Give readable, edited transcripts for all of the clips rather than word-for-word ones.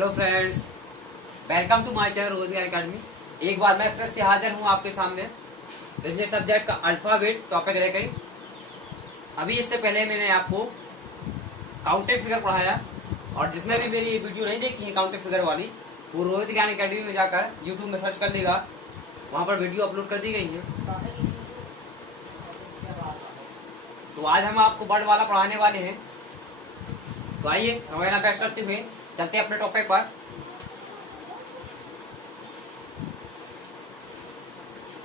Hello friends, welcome to my channel Rozgar academy. एक बार मैं फिर से हाजिर हूँ आपके सामने बिजनेस सब्जेक्ट का अल्फाबेट टॉपिक लेकर। अभी इससे पहले मैंने आपको काउंटर फिगर पढ़ाया और जिसने भी मेरी वीडियो नहीं देखी है काउंटर फिगर वाली, वो रोहित ज्ञान अकेडमी में जाकर यूट्यूब में सर्च कर लेगा, वहाँ पर वीडियो अपलोड कर दी गई है। तो आज हम आपको वर्ड वाला पढ़ाने वाले हैं। तो आइए समय ना वेस्ट करते हुए चलते हैं अपने टॉपिक पर।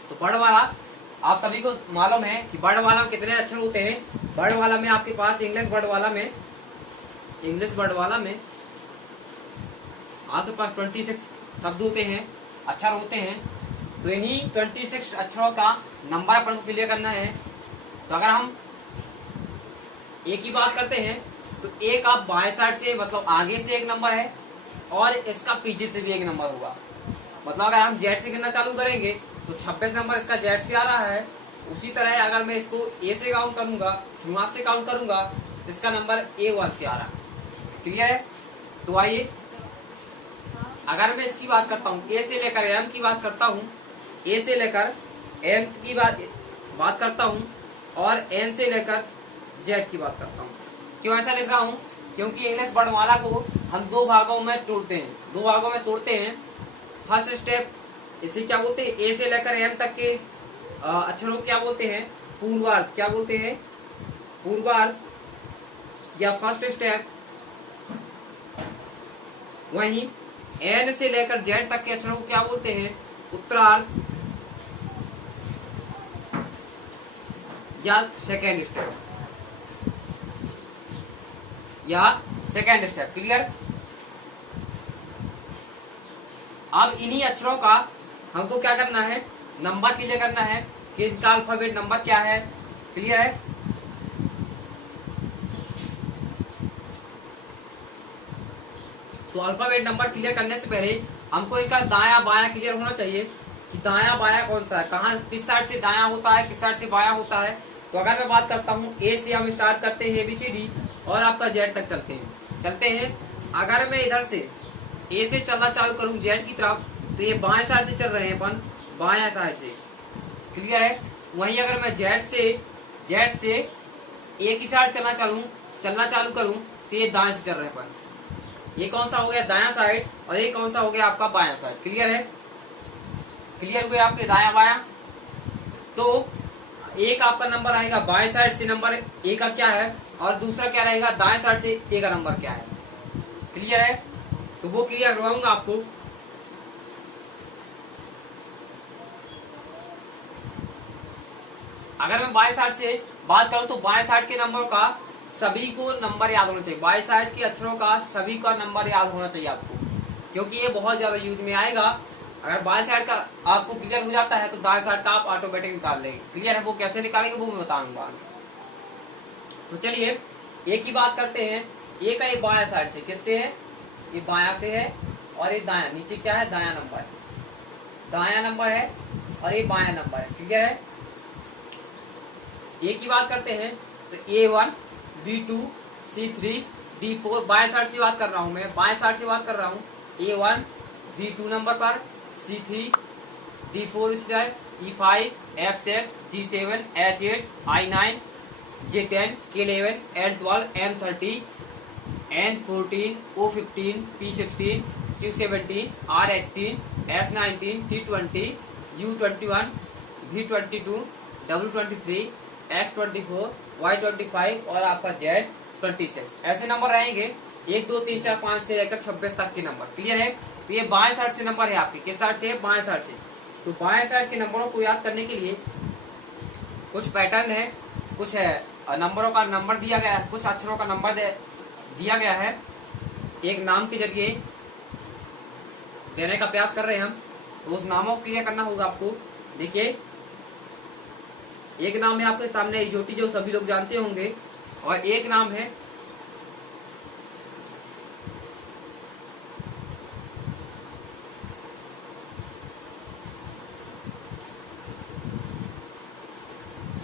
तो वर्ड वाला आप सभी को मालूम है कि वर्ड वाला में कितने अक्षर होते हैं। वर्ड वाला में आपके पास इंग्लिश वर्ड वाला में आपके पास 26 शब्द होते हैं, अक्षर होते हैं। तो इन्हीं 26 अक्षरों का नंबर अपन को क्लियर करना है। तो अगर हम एक की बात करते हैं तो एक आप बाएं साइड से मतलब आगे से एक नंबर है और इसका पीछे से भी एक नंबर होगा। मतलब अगर हम जेड से गिनना चालू करेंगे तो 26 नंबर इसका जेड से आ रहा है। उसी तरह अगर मैं इसको ए से काउंट करूंगा, शुरुआत से काउंट करूंगा तो इसका नंबर A1 से आ रहा है। क्लियर है? तो आइए अगर मैं इसकी बात करता हूँ, ए से लेकर एम की बात करता हूँ, ए से लेकर एम की बात करता हूँ और एन से लेकर जेड की बात करता हूँ। क्यों ऐसा लिख रहा हूँ? क्योंकि इंग्लिश वर्णमाला को हम दो भागों में तोड़ते हैं। फर्स्ट स्टेप इसे क्या बोलते हैं? ए से लेकर एम तक के अक्षरों क्या बोलते हैं? पूर्वार्ध। क्या बोलते हैं? पूर्वार्ध या फर्स्ट स्टेप। वहीं एन से लेकर जेड तक के अक्षरों को क्या बोलते हैं? उत्तरार्ध या सेकेंड स्टेप। क्लियर? अब इन्हीं अक्षरों का हमको क्या करना है? नंबर क्लियर करना है कि इनका अल्फाबेट नंबर क्या है। क्लियर है? तो अल्फाबेट नंबर क्लियर करने से पहले हमको इनका दाया बाया क्लियर होना चाहिए कि दाया बाया कौन सा है, कहाँ किस साइड से दाया होता है, किस साइड से बाया होता है। तो अगर मैं बात करता हूँ ए से हम स्टार्ट करते हैं ABCD और आपका जेड तक चलते हैं। अगर मैं इधर से ए से चलना चालू करूं जेड की तरफ तो ये बाएं साइड से चल रहे हैं अपन, बाएं साइड से। क्लियर है? वहीं अगर मैं जेड से ए की साइड चलना चालू करूं तो ये दाएं से चल रहे हैं अपन। ये कौन सा हो गया? दायां साइड। और ये कौन सा हो गया? आपका बायां साइड। क्लियर है? क्लियर हुए आपके दाया बाया? तो एक आपका नंबर आएगा बाएं साइड से, नंबर ए का क्या है, और दूसरा क्या रहेगा दाएं साइड से ए का नंबर क्या है। क्लियर है? तो वो क्लियर करवाऊंगा आपको। अगर मैं बाएं साइड से बात करूं तो बाएं साइड के नंबर का सभी को नंबर याद होना चाहिए। बाएं साइड के अक्षरों का सभी का नंबर याद होना चाहिए आपको, क्योंकि ये बहुत ज्यादा यूज में आएगा। अगर बाएं साइड का आपको क्लियर हो जाता है तो दाएं साइड का आप ऑटोमेटिक निकाल लेंगे। क्लियर है? वो कैसे निकालेंगे वो मैं बताऊंगा। तो चलिए एक की बात करते हैं। ए का ये बायां साइड से किससे है? ये बायां से है और ये दायां, नीचे क्या है? दायां नंबर है और ये बायां नंबर है। क्लियर है? ए की बात करते हैं तो A1 B2 C3 D4 बाएं साइड से बात कर रहा हूं मैं, A1 B2 नंबर पर, C3 D4 E5 F6 G7 H8 I9 J10 K11 L12 M30 N14 O15 P16 Q17 R18 S19 T20 U21 V22 W23 X24 Y25 और आपका Z26। ऐसे नंबर रहेंगे 1 2 3 4 5 से लेकर 26 तक के नंबर। क्लियर है? तो ये बाएं साइड से नंबर है आपके। किस साइड से? बाएं साइड से। तो बाएं साइड के नंबरों को याद करने के लिए कुछ पैटर्न है, कुछ नंबरों का नंबर दिया गया है, कुछ अक्षरों का नंबर दिया गया है। एक नाम के जरिए देने का प्रयास कर रहे हैं हम, तो उस नामों को क्लियर करना होगा आपको। देखिए एक नाम है आपके सामने इजोटी, जो सभी लोग जानते होंगे, और एक नाम है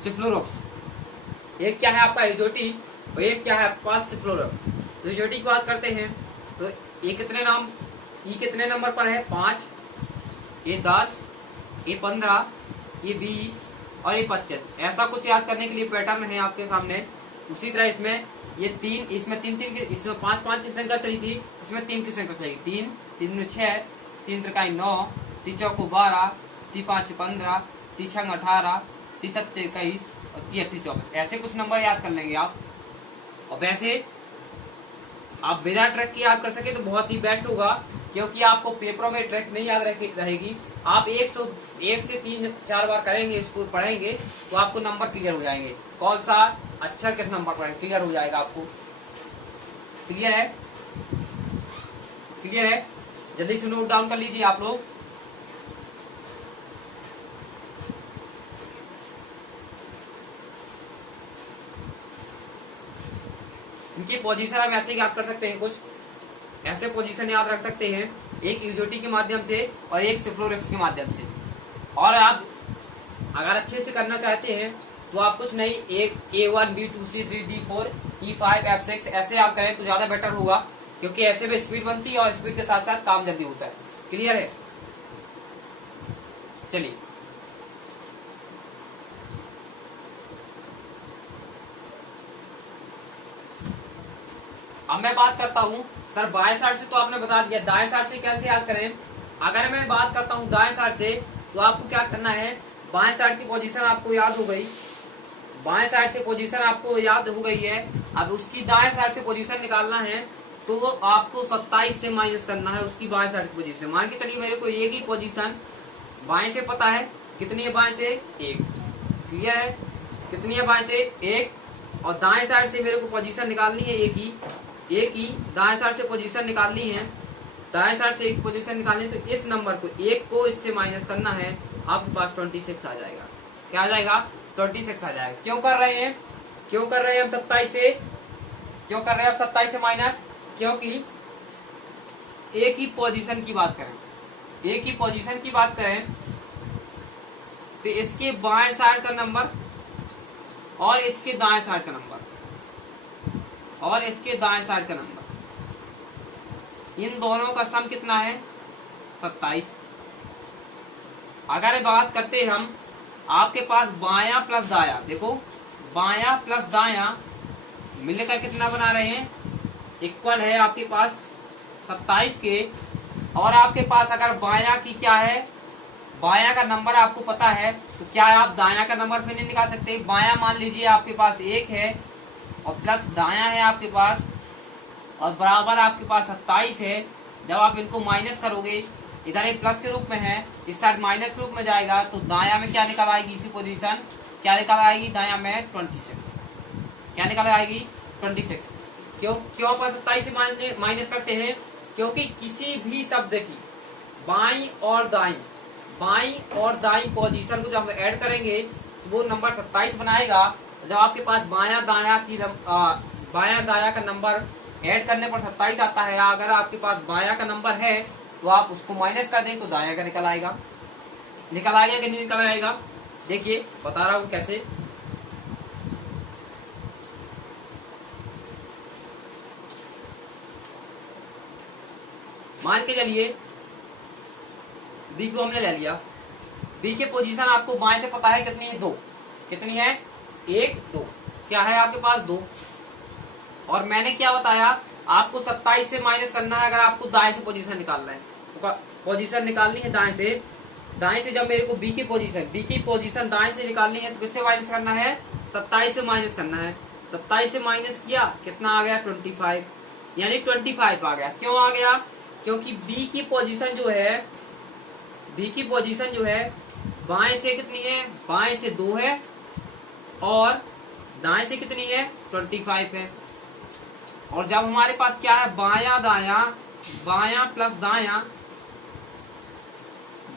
सिफ्लोरोक्स। एक क्या है आपका इजोटी और एक क्या है आपके पास सिफ्लोरोक्स। तो इजोटी की बात करते हैं तो ये कितने नंबर पर है? 5, ये 10, ये 15, ये 20 और ये 25। ऐसा कुछ याद करने के लिए पैटर्न है आपके सामने। उसी तरह इसमें ये 3, इसमें 3 इसमें 5 की संख्या चली थी, इसमें 3 की संख्या चली। 3 3 में 6, 3 त्रिकाई 9, 3 चौको 12, 3 5 15, 3 6 18, 3 7 21 और 3 8 24। ऐसे कुछ नंबर याद कर लेंगे आप। और वैसे आप बिना ट्रैक के याद कर सके तो बहुत ही बेस्ट होगा, क्योंकि आपको पेपरों में ट्रैक नहीं याद रहेगी। आप 1 से 3-4 बार करेंगे, इसको पढ़ेंगे तो आपको नंबर क्लियर हो जाएंगे। कौन सा अक्षर किस नंबर पर क्लियर हो जाएगा आपको। क्लियर है? क्लियर है? जल्दी से नोट डाउन कर लीजिए आप लोग। इनकी पोजीशन हम ऐसे याद कर सकते हैं, कुछ ऐसे पोजीशन याद रख सकते हैं, एक यूजेटी के माध्यम से और एक सिफ्लोरेक्स के माध्यम से। और आप अगर अच्छे से करना चाहते हैं तो आप कुछ नहीं, एक A1 B2 C3 D4 E5 F6 ऐसे याद करें तो ज्यादा बेटर होगा, क्योंकि ऐसे में स्पीड बनती है और स्पीड के साथ साथ काम जल्दी होता है। क्लियर है? चलिए अब मैं बात करता हूं सर बाएं साइड से, तो आपने बता दिया। दाएं साइड से कैसे याद करें? अगर मैं बात करता हूं दाएं साइड से, तो आपको क्या करना है, बाएं साइड की पोजीशन आपको याद हो गई, बाएं साइड से पोजीशन आपको याद हो गई है। अब उसकी दाएं साइड से पोजीशन निकालना है तो आपको 27 से माइनस करना है उसकी बाएं साइड की पोजीशन। मान के चलिए मेरे को एक ही पोजीशन बाएं से पता है, कितनी है बाएं से? 1। क्लियर है? कितनी है बाएं से? 1। और दाएं साइड से मेरे को पोजीशन निकालनी है एक ही दाएं साइड से पोजीशन निकालनी है, दाएं साइड से एक पोजीशन निकालनी है। तो इस नंबर को 1 को इससे माइनस करना है, आपके पास 26 आ जाएगा। क्या आ जाएगा? 26 आ जाएगा। क्यों कर रहे हैं हम 27 से? क्यों कर रहे हैं आप 27 से माइनस? क्योंकि एक ही पोजीशन की बात करें तो इसके बाएं साइड का नंबर और इसके दाएं साइड का नंबर इन दोनों का सम कितना है? 27। अगर बात करते हम आपके पास बायां प्लस दायां, देखो बायां प्लस दायां मिलकर कितना बना रहे हैं? इक्वल है आपके पास 27 के। और आपके पास अगर बायां की क्या है, बायां का नंबर आपको पता है, तो क्या आप दायां का नंबर फिर नहीं निकाल सकते? बायां मान लीजिए आपके पास 1 है और प्लस दायां है आपके पास और बराबर आपके पास 27 है। जब आप इनको माइनस करोगे, इधर एक प्लस के रूप में है, इस साइड माइनस के रूप में जाएगा, तो दायां में क्या निकल आएगी? इसी पोजीशन क्या निकल आएगी? दायां में 26। क्या निकल आएगी? 26। क्यों अपन 27 से माइनस करते हैं? क्योंकि किसी भी शब्द की बाई और दाई पोजीशन को जब हम ऐड करेंगे तो वो नंबर 27 बनाएगा। जब आपके पास बायां दायां का नंबर ऐड करने पर 27 आता है, अगर आपके पास बायां का नंबर है तो आप उसको माइनस कर दें तो दायां का निकल आएगा कि नहीं निकल आएगा? देखिए बता रहा हूं कैसे। मान के चलिए बी को हमने ले लिया, बी के पोजीशन आपको बाएं से पता है कितनी है? 2। कितनी है? 1 2। क्या है आपके पास? 2। और मैंने क्या बताया आपको? 27 से माइनस करना है अगर आपको दाएं से पोजीशन निकालना है, तो पोजीशन निकालनी है दाएं से। जब मेरे को बी की पोजीशन दाएं से निकालनी है तो किससे माइनस करना है? 27 से माइनस करना है। 27 से माइनस किया, कितना आ गया? 25, यानी 25 आ गया। क्यों आ गया? क्योंकि बी की पोजीशन जो है बाएं से कितनी है? बाएं से 2 है और दाएं से कितनी है? 25 है। और जब हमारे पास क्या है? बायां प्लस दायां,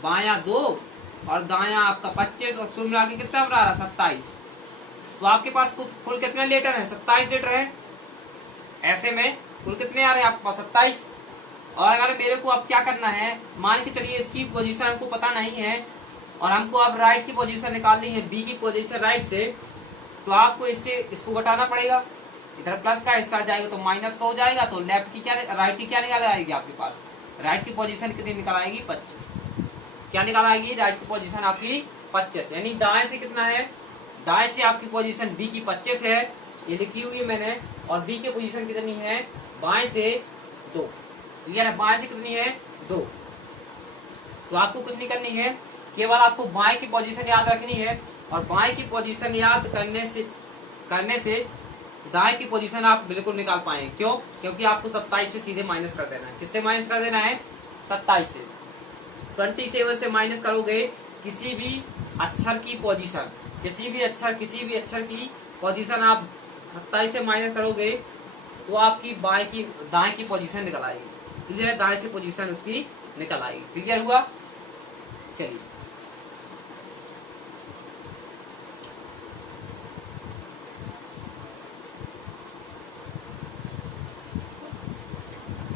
बायां 2 और दायां आपका 25 और कुल मिला के कितना बना रहा? 27। तो आपके पास कुल कितने लीटर है? 27 लीटर है। ऐसे में कुल कितने आ रहे हैं आपके पास? 27। और अगर मेरे को अब क्या करना है, मान के चलिए इसकी पोजीशन हमको पता नहीं है और हमको अब राइट की पोजीशन निकालनी है, बी की पोजीशन राइट से, तो आपको इससे इसको घटाना पड़ेगा। इधर प्लस का स्टार्ट जाएगा तो माइनस का हो जाएगा, तो लेफ्ट की क्या, राइट की क्या निकाल आएगी आपके पास, राइट की पोजीशन कितनी निकल आएगी 25। क्या निकाल आएगी, राइट की पोजीशन आपकी 25, यानी दाएं से कितना है, दाएं से आपकी पोजीशन बी की 25 है, ये लिखी हुई है मैंने, और बी की पोजीशन कितनी है, बाएं से 2। क्लियर है, बाएं से कितनी है 2। तो आपको कुछ नहीं करनी है, केवल आपको बाएं की पोजीशन याद रखनी है, और बाएं की पोजीशन याद करने से दाएं की पोजीशन आप बिल्कुल निकाल पाएंगे। क्यों, क्योंकि आपको 27 से सीधे माइनस कर देना है। किससे माइनस कर देना है, 27 से। 27 से माइनस करोगे किसी भी अक्षर की पोजीशन, किसी भी अक्षर की पोजीशन आप 27 से माइनस करोगे तो आपकी दाएं की पोजीशन निकल आएगी। क्लियर है, दाएं से पोजीशन उसकी निकल आएगी। क्लियर हुआ, चलिए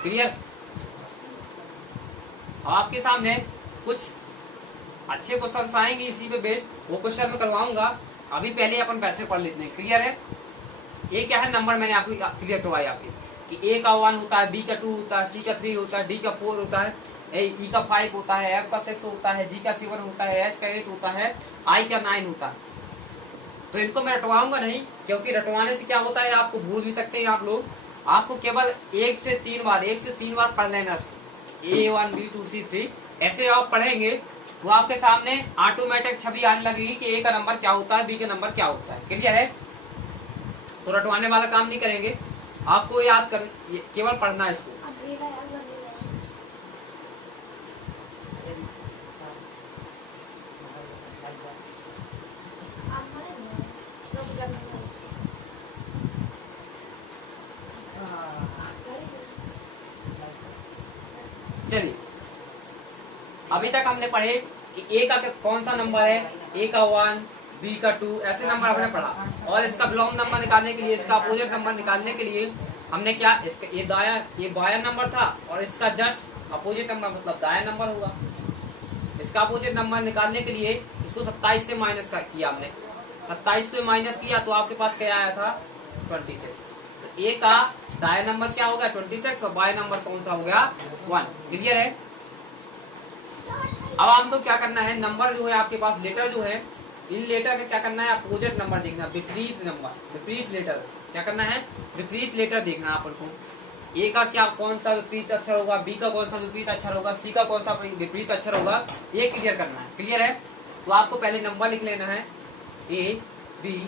क्लियर। आपके सामने कुछ अच्छे क्वेश्चन आएंगे इसी पे बेस्ड, वो क्वेश्चन मैं करवाऊंगा। अभी पहले अपन पैसे पढ़ लेते हैं। क्लियर है, ये क्या है नंबर मैंने आपको क्लियर करवाया आपके कि ए का 1 होता है, बी का 2 होता है, सी का 3 होता है, डी का 4 होता है, ई का 5 होता है, एफ का 6 होता है, जी का 7 होता है, एच का 8 होता है, आई का 9 होता है। तो इनको मैं रटवाऊंगा नहीं, क्योंकि रटवाने से क्या होता है आपको भूल भी सकते हैं आप लोग। आपको केवल 1 से 3 बार पढ़ लेना। A1 B2 C3 ऐसे आप पढ़ेंगे तो आपके सामने ऑटोमेटिक छवि आने लगेगी कि ए का नंबर क्या होता है, बी का नंबर क्या होता है। क्लियर है, तो रटवाने वाला काम नहीं करेंगे, आपको याद कर, केवल पढ़ना है इसको। चलिए, अभी तक हमने पढ़े कि ए का कौन सा नंबर है, ए का 1, बी का 2, ऐसे नंबर हमने पढ़ा। और इसका बिलोंग नंबर निकालने के लिए, इसका अपोजिट नंबर निकालने के लिए हमने क्या, इसका ये बाया नंबर था और इसका जस्ट अपोजिट नंबर मतलब दाया नंबर होगा। इसका अपोजिट नंबर निकालने के लिए इसको 27 से माइनस किया हमने, 27 से माइनस किया तो आपके पास क्या आया था 26। तो ए का दाया नंबर क्या होगा 26 और बाया नंबर कौन सा हो गया 1। क्लियर है। अब हमको क्या करना है, नंबर जो है आपके पास, लेटर जो है, इन लेटर का क्या करना है, अपोजिट नंबर देखना, विपरीत नंबर, विपरीत लेटर क्या करना है, विपरीत लेटर देखना अपन को। ए का क्या कौन सा विपरीत अक्षर होगा, बी का कौन सा विपरीत अक्षर होगा, सी का कौन सा विपरीत अक्षर होगा, ये क्लियर करना है। क्लियर है, तो आपको पहले नंबर लिख लेना है, A B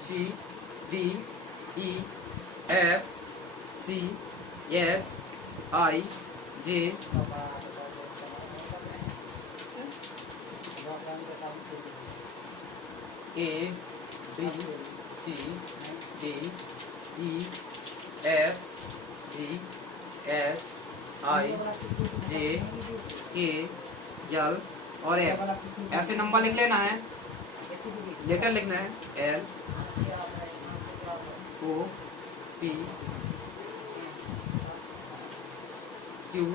C D E F C H I J A B C D E F G H I J K L और एफ, ऐसे नंबर लिख लेना है। लेटर लिखना है L O P Q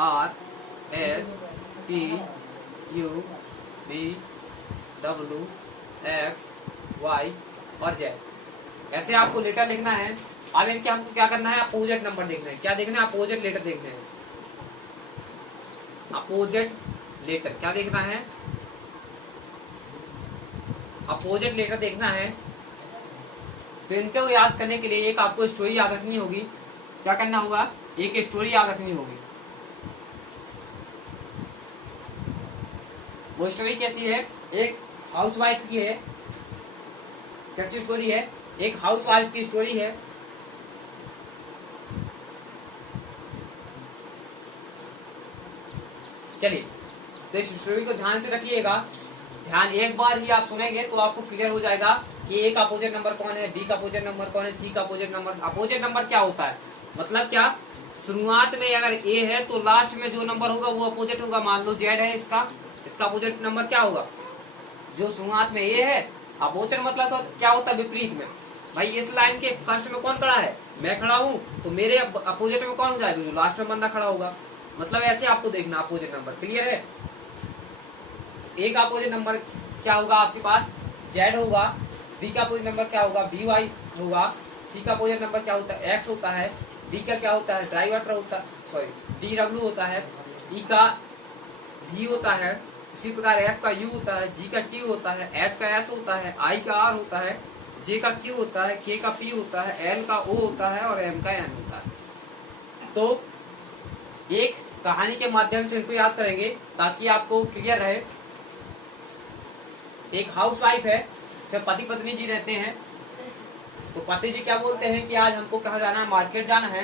R S T U B W X Y और Z, ऐसे आपको लेटर लिखना है। अब इनके हमको क्या करना है, अपोजिट नंबर देखना है। क्या देखना है, अपोजिट लेटर देखना है। अपोजिट लेटर क्या देखना है, अपोजिट लेटर देखना है। तो इनको याद करने के लिए एक आपको स्टोरी याद रखनी होगी। क्या करना होगा, एक स्टोरी याद रखनी होगी। वो स्टोरी कैसी है, एक हाउसवाइफ की है। कैसी स्टोरी है, एक हाउसवाइफ की स्टोरी है। चलिए, तो इस स्टोरी को ध्यान से रखिएगा। ध्यान एक बार ही आप सुनेंगे तो आपको क्लियर हो जाएगा कि ए का अपोजिट नंबर कौन है, बी का अपोजिट नंबर कौन है, सी का अपोजिट नंबर। अपोजिट नंबर क्या होता है, मतलब क्या, शुरुआत में अगर ए है तो लास्ट में जो नंबर होगा वो अपोजिट होगा। मान लो जेड है, इसका अपोजिट नंबर क्या होगा, जो शुरुआत में ए है। अपोजिट मतलब क्या होता है, विपरीत में। भाई इस लाइन के फर्स्ट में कौन खड़ा है, मैं खड़ा हूँ, तो मेरे अपोजिट में कौन जाएगा, जो लास्ट में बंदा खड़ा होगा। मतलब ऐसे आपको देखना अपोजिट नंबर। क्लियर है। ए का अपोजिट नंबर क्या होगा आपके पास, जेड होगा। बी का अपोजिट नंबर क्या होगा, बी वाई होगा। सी का अपोजिट नंबर क्या होता है, एक्स होता है। डी का क्या होता है, ड्राई वाटर होता है, सॉरी डी डब्ल्यू होता है। ई का वी होता है, उसी प्रकार एफ का यू होता है, जी का टी होता है, एच का एस होता है, आई का आर होता है, जे का क्यू होता है, के का पी होता है, एल का ओ होता है और एम का एन होता है। तो एक कहानी के माध्यम से इनको याद करेंगे ताकि आपको क्लियर रहे। एक हाउस वाइफ है, सिर्फ पति पत्नी जी रहते हैं। तो पति जी क्या बोलते हैं कि आज हमको कहाँ जाना है, मार्केट जाना है।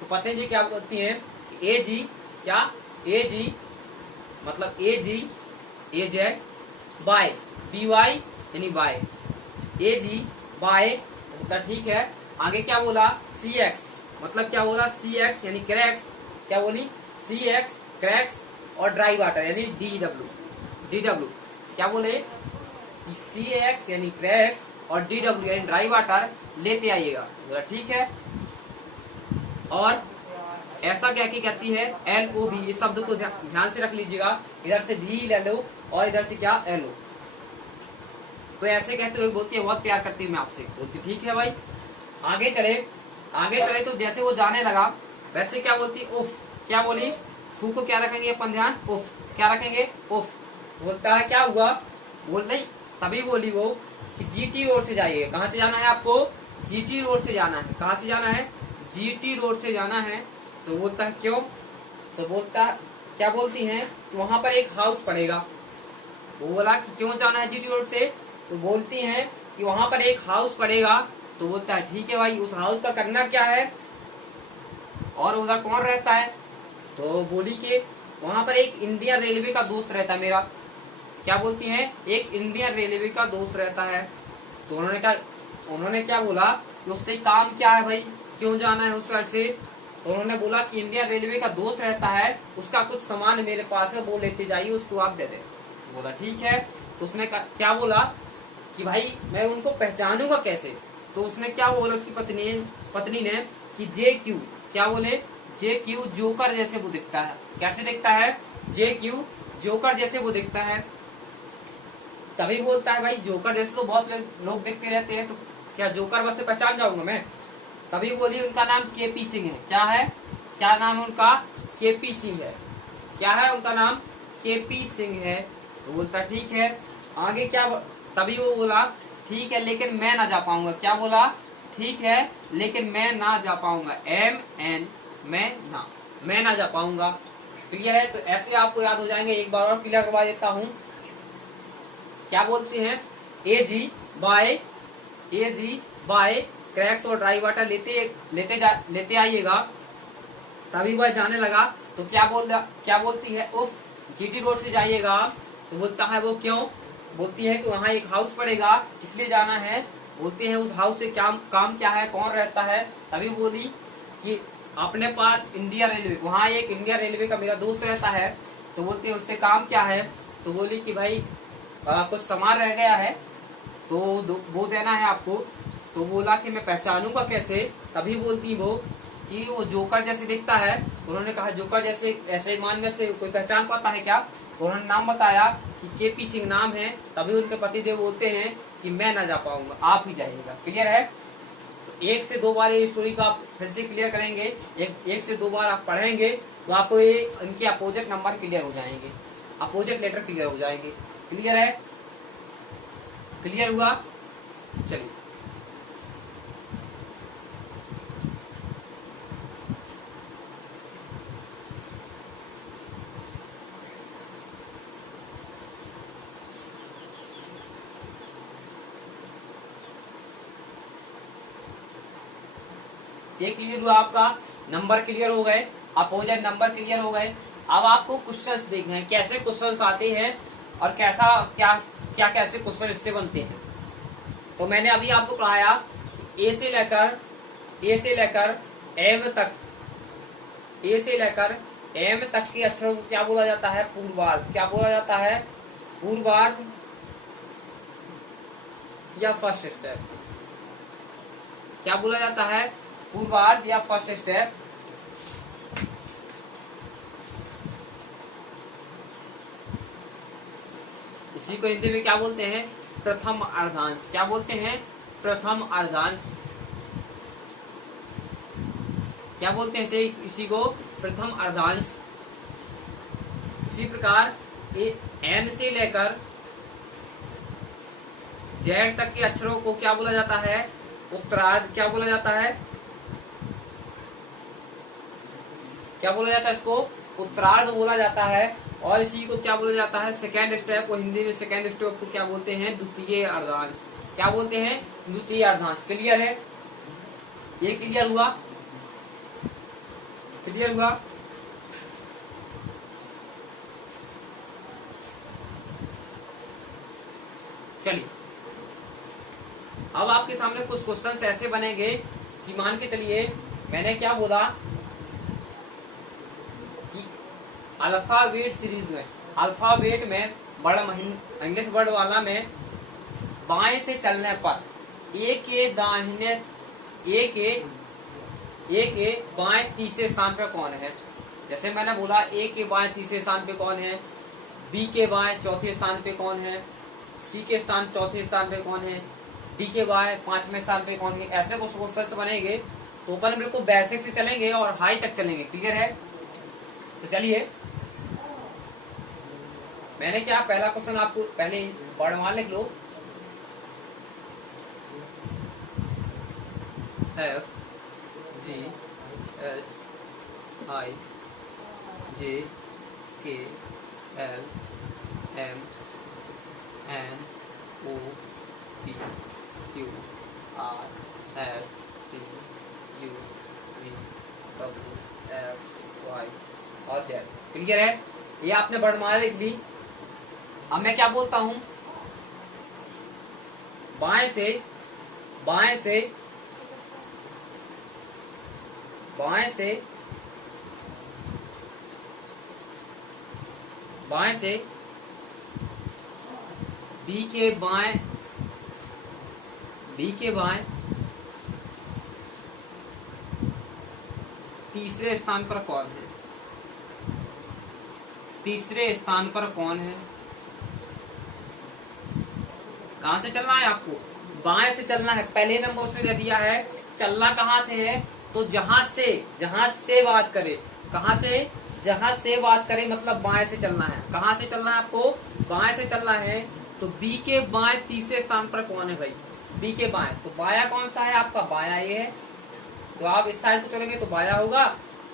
तो पत्नी जी क्या बोलती है, ए जी, क्या ए जी मतलब ए जी, ए जेड, बाय, बी वाई यानी बाय, ए जी बाय मतलब ठीक है। आगे क्या बोला, सी एक्स मतलब क्या बोला, सी एक्स यानी क्रैक्स, क्या बोली, सी एक्स क्रैक्स और ड्राई वाटर यानी डी डब्ल्यू, डी डब्ल्यू क्या बोले, सी एक्स यानी क्रैक्स और डी डब्ल्यू यानी ड्राई वाटर लेते आइएगा, बोला ठीक है। और ऐसा क्या की कहती है, एल ओ भी, इस शब्द को ध्यान से रख लीजिएगा, इधर से भी ले लो और इधर से क्या एल ओ। तो ऐसे कहते हुए बोलती है बहुत प्यार करती हूँ मैं आपसे, बोलती ठीक है भाई। आगे चले, आगे चले तो जैसे वो जाने लगा वैसे क्या बोलती, उफ, क्या बोली, फू को क्या रखेंगे अपन ध्यान, उफ, क्या रखेंगे, उफ। बोलता है क्या हुआ, बोल नहीं, तभी बोली वो कि जीटी रोड से जाइए। कहाँ से जाना है आपको, जीटी रोड से जाना है। कहाँ से जाना है, जीटी रोड से जाना है। तो बोलता है क्यों, तो बोलता क्या बोलती है, वहां पर एक हाउस पड़ेगा। वो बोला कि क्यों जाना है जीटी रोड से, तो बोलती है कि वहां पर एक हाउस पड़ेगा। तो बोलता है ठीक है भाई, उस हाउस का करना क्या है और उधर कौन रहता है। तो बोली कि वहां पर एक इंडियन रेलवे का दोस्त रहता है मेरा। क्या बोलती है, एक इंडियन रेलवे का दोस्त रहता है। तो उन्होंने क्या बोला कि उससे काम क्या है भाई, क्यों जाना है उस साइड से। तो उन्होंने बोला कि इंडियन रेलवे का दोस्त रहता है, उसका कुछ सामान मेरे पास है, वो लेते जाइए, उसको आप दे दे। बोला ठीक है। तो उसने क्या बोला कि भाई मैं उनको पहचानूंगा कैसे। तो उसने क्या बोला, उसकी पत्नी ने कि जे क्यू, क्या बोले, जे क्यू जोकर जैसे वो दिखता है। कैसे दिखता है, जे क्यू जोकर जैसे वो दिखता है। तभी बोलता है भाई जोकर जैसे तो बहुत लोग देखते रहते हैं, तो क्या जोकर बस से पहचान जाऊंगा मैं। तभी बोली उनका नाम केपी सिंह है। क्या है, क्या नाम है उनका, केपी सिंह है। क्या है उनका नाम, केपी सिंह है। तो बोलता ठीक है। आगे क्या, तभी वो बोला ठीक है लेकिन मैं ना जा पाऊंगा। क्या बोला, ठीक है लेकिन मैं ना जा पाऊंगा, एम एन, मैं ना जा पाऊंगा। क्लियर है। तो ऐसे आपको याद हो जाएंगे। एक बार और क्लियर करवा देता हूँ। क्या बोलते हैं, ए जी बाय क्रैक्स और ड्राई वाटर लेते आइएगा। तभी वह जाने लगा। तो क्या बोलती है, उफ, जीटी रोड से जाइएगा। तो बोलता है वो क्यों, बोलती है कि वहाँ एक हाउस पड़ेगा इसलिए जाना है। बोलते हैं उस हाउस से काम क्या है, कौन रहता है। तभी बोली कि अपने पास इंडिया रेलवे, वहाँ एक इंडिया रेलवे का मेरा दोस्त रहता है। तो बोलते हैं उससे काम क्या है। तो बोली कि भाई कुछ सामान रह गया है तो वो देना है आपको। तो बोला कि मैं पहचानूंगा कैसे। तभी बोलती वो कि वो जोकर जैसे दिखता है। उन्होंने कहा जोकर जैसे, ऐसे मानने से कोई पहचान पाता है क्या। तो उन्होंने नाम बताया कि केपी सिंह नाम है। तभी उनके पतिदेव बोलते हैं कि मैं ना जा पाऊंगा, आप ही जाइएगा। क्लियर है। तो एक से दो बार ये स्टोरी को आप फिर से क्लियर करेंगे, एक से दो बार आप पढ़ेंगे तो आपको ये इनके अपोजिट नंबर क्लियर हो जाएंगे, अपोजिट लेटर क्लियर हो जाएंगे। क्लियर है, क्लियर हुआ। चलिए ये क्लियर हुआ, आपका नंबर क्लियर हो गए, अपोजिट नंबर क्लियर हो गए। अब आपको क्वेश्चंस देखना है, कैसे क्वेश्चंस आते हैं और कैसे क्वेश्चन इससे बनते हैं। तो मैंने अभी आपको पढ़ाया ए से लेकर एम तक, ए से लेकर एम तक के अक्षरों को क्या बोला जाता है, पूर्वार्ध। क्या बोला जाता है, पूर्वार्ध या फर्स्ट स्टेप। क्या बोला जाता है, पूर्वार्ध या फर्स्ट स्टेप। इसी को हिंदी में क्या बोलते हैं, प्रथम अर्धांश। क्या बोलते हैं, प्रथम अर्धांश। क्या बोलते हैं इसे, इसी को प्रथम अर्धांश। इसी प्रकार एन से लेकर जेड तक के अक्षरों को क्या बोला जाता है, उत्तरार्ध। क्या बोला जाता है, क्या बोला जाता है, इसको उत्तरार्ध बोला जाता है। और इसी को क्या बोला जाता है, सेकेंड स्टेप को हिंदी में सेकेंड स्टेप को क्या बोलते हैं, द्वितीय अर्धांश। क्या बोलते हैं, द्वितीय अर्धांश। क्लियर है, ये क्लियर हुआ, क्लियर हुआ। चलिए अब आपके सामने कुछ क्वेश्चंस ऐसे बनेंगे कि मान के चलिए मैंने क्या बोला कि अल्फाबेट सीरीज में, अल्फाबेट में बड़ा इंग्लिश वर्ड वाला में बाएं से चलने पर एक के दाहिने एक के बाएं तीसरे स्थान पर कौन है। जैसे मैंने बोला ए के बाएं तीसरे स्थान पे कौन है, बी के बाएं चौथे स्थान पे कौन है, सी के स्थान चौथे स्थान पे कौन है, डी के बाएं पांचवें स्थान पे कौन है। ऐसे कुछ क्वेश्चन बनेंगे तो अपन बिल्कुल बेसिक से चलेंगे और हाई तक चलेंगे। क्लियर है, तो चलिए मैंने क्या पहला क्वेश्चन आपको पहले वर्णमाला लिख लो, F G H I J K L M N O P Q R S T U V W X Y और जेड। क्लियर है, ये आपने वर्णमाला लिख ली। अब मैं क्या बोलता हूं, बाएं से बाएं से बाएं से बाएं से बी के बाएं तीसरे स्थान पर कौन है, तीसरे स्थान पर कौन है। कहां से चलना है आपको, बाएं से चलना है। पहले नंबर उसने दे दिया है, चलना कहां से है, तो जहां से बात करे, कहां से, जहां से बात करे मतलब बाएं से चलना है। कहां से चलना है आपको, बाएं से चलना है। तो बी के बाएं तीसरे स्थान पर कौन है भाई, बी के बाएं। तो बाया कौन सा है आपका, बाया ये है। तो आप इस साइड को चलेंगे तो बाया होगा,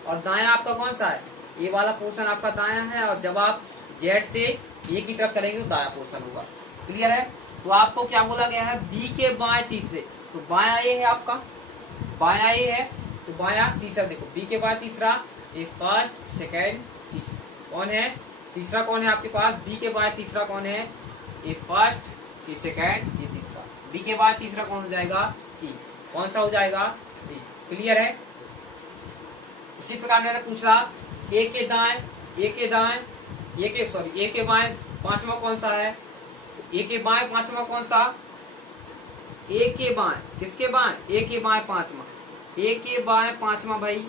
और दाया आपका कौन सा है, ये वाला पोर्शन आपका दाया है। और जब आप जेड से ए की तरफ चलेंगे तो दाया पोर्शन होगा। क्लियर है, तो आपको क्या बोला गया है, बी के बाएं तीसरे। तो बाया ये है आपका, बाया ये है, तो बाया तीसरा देखो, बी के बाएं तीसरा, ये फर्स्ट सेकेंड तीसरा कौन है, तीसरा कौन है आपके पास, बी के बाएं तीसरा कौन है, ये फर्स्ट, ये सेकेंड, ये तीसरा। बी के बाद तीसरा कौन हो जाएगा, ई। कौन सा हो जाएगा, ई। क्लियर है। इसी प्रकार मैंने पूछा ए के दाएं, ए के बाएं पांचवा कौन सा है, ए के बाएं पांचवा कौन सा, ए के बाएं, किसके बाएं, ए के बाएं पांचवा, ए के बाएं पांचवा भाई,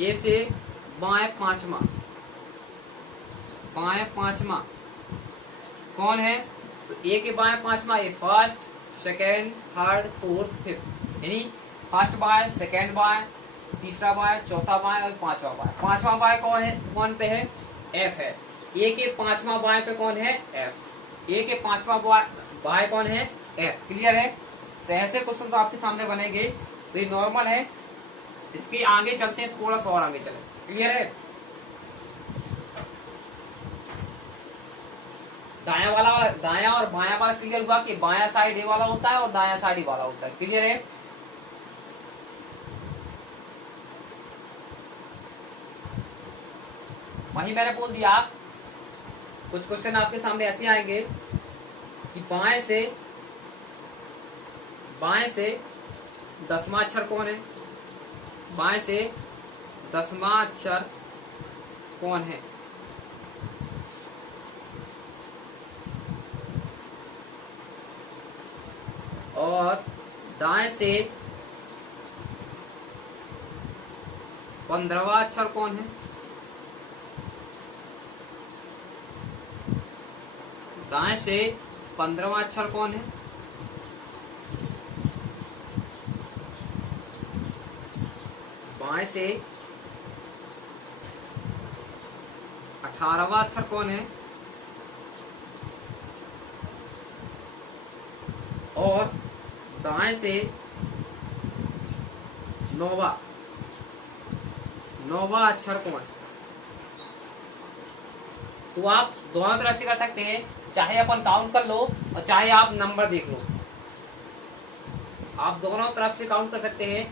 ए से बाएं पांचवा, बाएं पांचवा कौन है, तो ए के बाएं पांचवा, ये first second third fourth fifth, यानी फर्स्ट बाय, सेकेंड बाय, तीसरा बाय, चौथा बाय और पांचवा बाय। पांचवा बाय कौन है, कौन पे है, एफ है। ए के पांचवा बाय पे कौन है, एफ। ए के पांचवा बाय कौन है, एफ। क्लियर है, तो ऐसे क्वेश्चन तो आपके सामने बनेंगे। तो ये नॉर्मल है, इसके आगे चलते हैं, थोड़ा सा और आगे चले। क्लियर है, दाया और बाया वाला क्लियर हुआ कि बाया साइड ए वाला होता है और दाया साइड ए वाला होता है। क्लियर है, वहीं मैंने बोल दिया कुछ क्वेश्चन आपके सामने ऐसे आएंगे कि बाएं से 10वां अक्षर कौन है, बाएं से 10वां अक्षर कौन है, और दाएं से 15वां अक्षर कौन है, दाएं से 15वां अक्षर कौन है, बाएं से 18वां अक्षर कौन है, और दाएं से 9वां अक्षर कौन है। तो आप दोनों तरह से कर सकते हैं, चाहे अपन काउंट कर लो और चाहे आप नंबर देख लो। आप दोनों तरफ से काउंट कर सकते हैं,